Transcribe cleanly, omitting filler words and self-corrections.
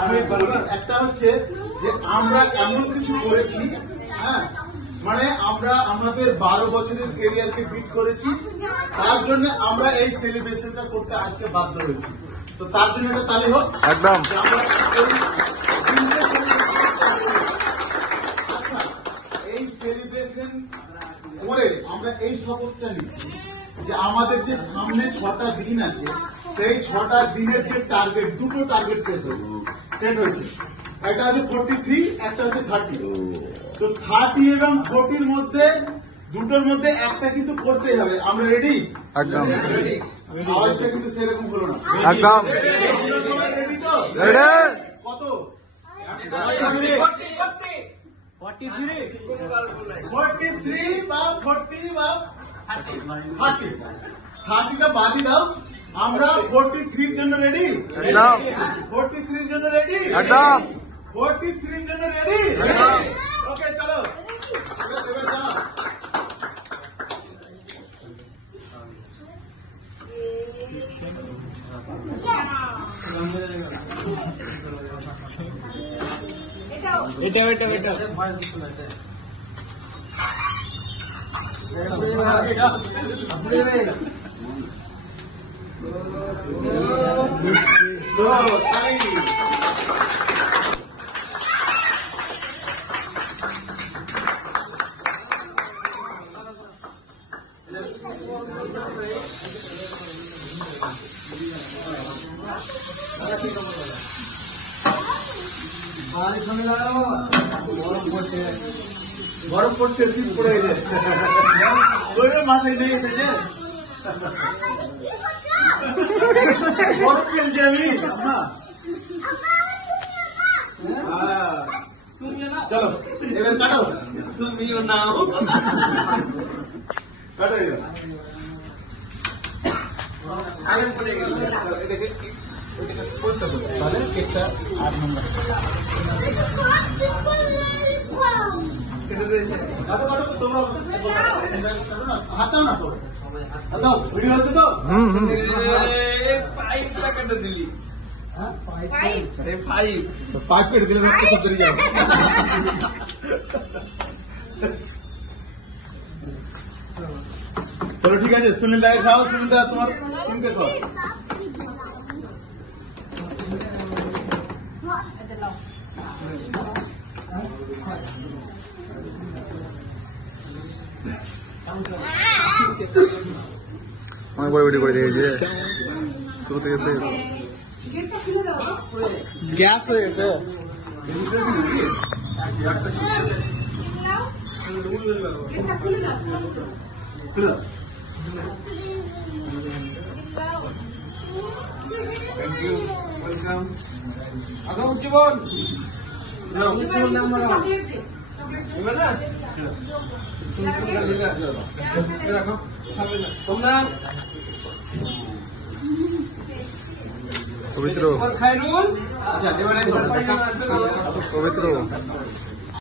আমি একটা হচ্ছে যে আমরা এমন কিছু করেছি, হ্যাঁ, মানে আমরা আমাদের 12 বছরের ক্যারিয়ারকে বিট করেছি, তার জন্য আমরা এই সেলিব্রেশনটা করতে আজকে বাধ্য হয়েছি। তো তার জন্য একটা তালি হোক একদম। আচ্ছা, এই সেলিব্রেশন করে আমরা এই শপথটা নিচ্ছি যে আমাদের যে সামনে 6টা দিন আছে, সেই 6টা দিনের যে টার্গেট, দুটো টার্গেট সেট হয়েছে। একটা হচ্ছে 43, একটা হচ্ছে 30। তো 30 এবং 40 মধ্যে দুটোর মধ্যে একটা কিন্তু করতেই হবে। আমরা রেডি? একদম। আওয়াজটা কিন্তু সেরকম হলো না। একদম রেডি তো? কত? 43 বা 40 বা 30টা বাদই দাও। আমরা 43 জন্য রেডি? 43 জন্য রেডি? 43 জন্য রেডি? ওকে, চলো এবার যাও। বরফ পড়ছে, শীত পড়ে গেছে, মাথায় নিয়ে এসেছে বরফ খেলছি আমি। চলো এবার কাটো, তুমিও নাও, কাটো এবার। তাহলে কেকটা 8 নম্বর হাত না, সব ভিডিও হচ্ছে তো। পাইপ কেটে দিলে সব বেরিয়ে যাবে। চলো ঠিক আছে, সুনীল দাকে খাও। সুনীল দা তোমার টিমকে খাও। অনেক বড় ভিডিও করে দিয়েছে, শুরু থেকে শেষ। গ্যাস হয়ে গেছে। Thank you, welcome. আচ্ছা উজ্জীবন পবিত্র, পবিত্র।